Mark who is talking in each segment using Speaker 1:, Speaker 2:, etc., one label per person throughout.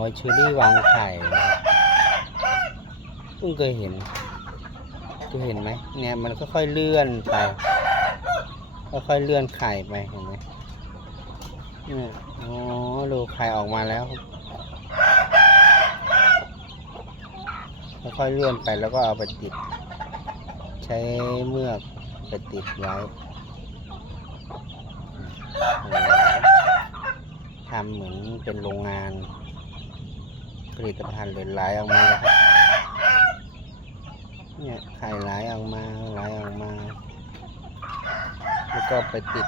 Speaker 1: อยเชอรี่วางไข่เพิ่งเคยเห็นเคยเห็นไหมเนี่ยมันค่อยๆเลื่อนไปค่อยๆเลื่อนไข่ไปเห็นไหมเนี่ยอ๋อดูไข่ออกมาแล้วค่อยๆเลื่อนไปแล้วก็เอาไปติด ใช้เมือกไปติดไว้ทำเหมือนเป็นโรงงาน ลิตภัณฑ์เลยไหลออกมาแล้วเนี่ยไข่ไหลออกมาไหลออกมา แล้วก็ไปติด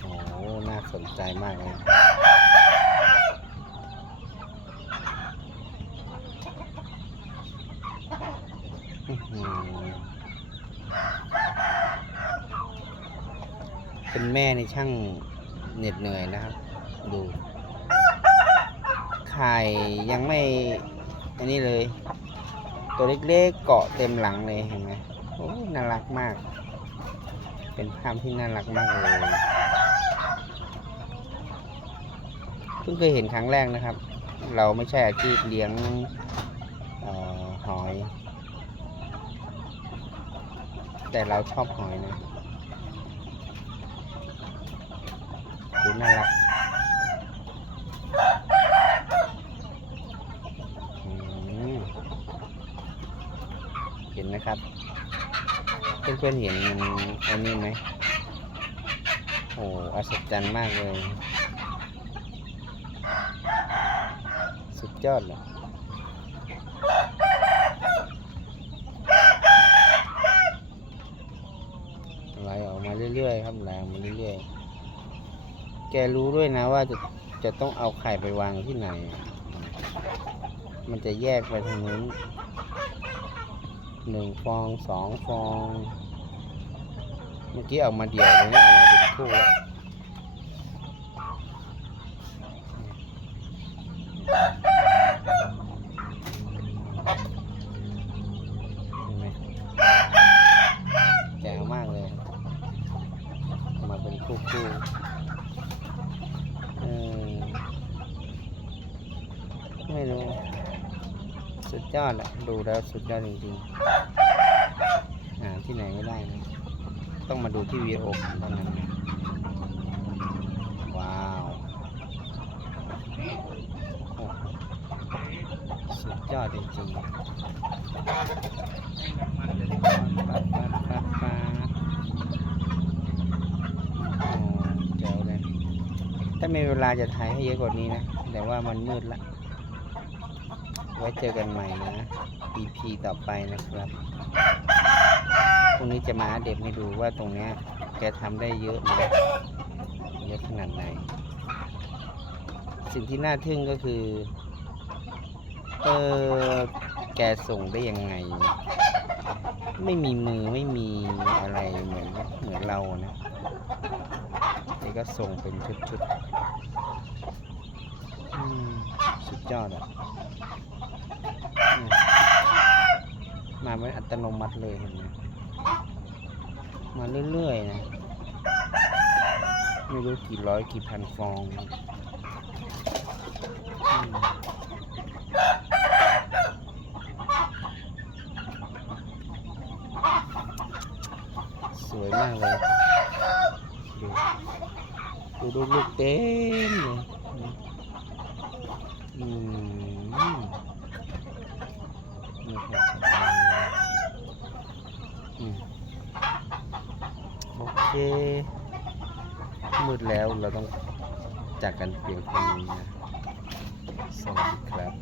Speaker 1: โอ้น่าสนใจมากเลยเป็นแม่ในช่าง เหน็ดเหนื่อยนะครับ ดูไข่ยังไม่อันนี้เลย ตัวเล็กๆเกาะเต็มหลังเลยเห็นไหมโอ้น่ารักมาก เป็นภาพที่น่ารักมากเลยเพิ่งเคยเห็นครั้งแรกนะครับ เราไม่ใช่อาชีพเลี้ยงออหอย แต่เราชอบหอยนะดู น่ารักเห็นนะครับ เพื่อนๆเห็นมันอันนี้ไหมโอ้อัศจรรย์มากเลย สุดยอดเลย ไหลออกมาเรื่อยๆครับไหลออกมาเรื่อยๆ แกรู้ด้วยนะว่าจะจะต้องเอาไข่ไปวางที่ไหน มันจะแยกไปทางนู้นหนึ่งฟองสองฟอง เมื่อกี้ออกมาเดี่ยวเลยนะออกมาเป็นคู่แล้วเห็นไหมแจ๋วมากเลย มาเป็นคู่คู่เออ ไม่รู้ สุดยอดแหละดูแล้วสุดยอดจริงๆหาที่ไหนไม่ได้นะต้องมาดูที่วีโอเท่านั้นว้าว สุดยอดจริงๆเจ๋วเลยถ้ามีเวลาจะถ่ายให้เยอะกว่านี้นะ แต่ว่ามันมืดละ ไว้เจอกันใหม่นะ EP ต่อไปนะครับพรุ่งนี้จะมาเด็ให้ดูว่าตรงเนี้ยแกทำได้เยอะไหมเยอะขนาดไหน สิ่งที่น่าทึ่งก็คือเออแกส่งได้ยังไง ไม่มีมือไม่มีอะไรเหมือนเหมือนเรานะแกก็ส่งเป็นชุดๆสุดยอดอะ มาเป็นอัตโนมัติเลยเห็นไหมมาเรื่อยๆนะไม่รู้กี่ร้อยกี่พันฟองสวยมากเลย ดูดูลูกเต็มเลยอืมนี่ครับอืม โอเค มืดแล้วเราต้องจากกันเพียงเท่านี้นะสวัสดีครับ